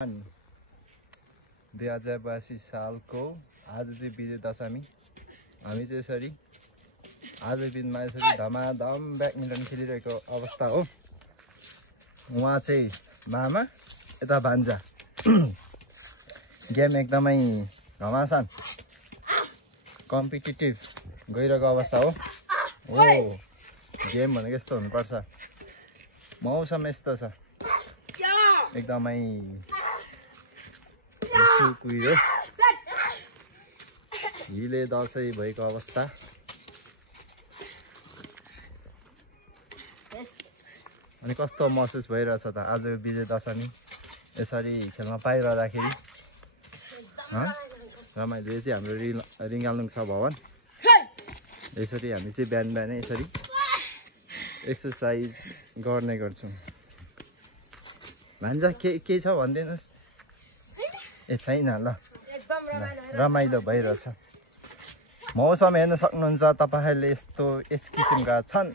2082 सालको आज चाहिँ विजय दशमी। हामी चाहिँ यसरी आजको दिनमा यसरी धमाधम ब्याडमिन्टन खेलिरहेको अवस्था हो। उहाँ चाहिँ मामा, यता भान्जा। गेम एकदमै घमासान कम्पिटिटिभ गइरहेको अवस्था हो। हो गेम भनेको यस्तो हुनुपर्छ। मौसम यस्तो छ एकदमै कुहिरो हिले दसैँ भएको अवस्था। अनि कस्तो महसुस भइरहेछ त आज विजय दशमी यसरी खेल्न पाइरहँदाखेरि? रमाइलो। यो चाहिँ हाम्रो रिङ्गालुङ छ भवन। यसरी हामी चाहिँ बिहान बिहानै यसरी एक्सर्साइज गर्ने गर्छौँ। भान्जा के छ भनिदिनुहोस्। ए छैन ल, रमाइलो भइरहेछ। मौसम हेर्न सक्नुहुन्छ तपाईहरूले, यस्तो यस किसिमका छन्।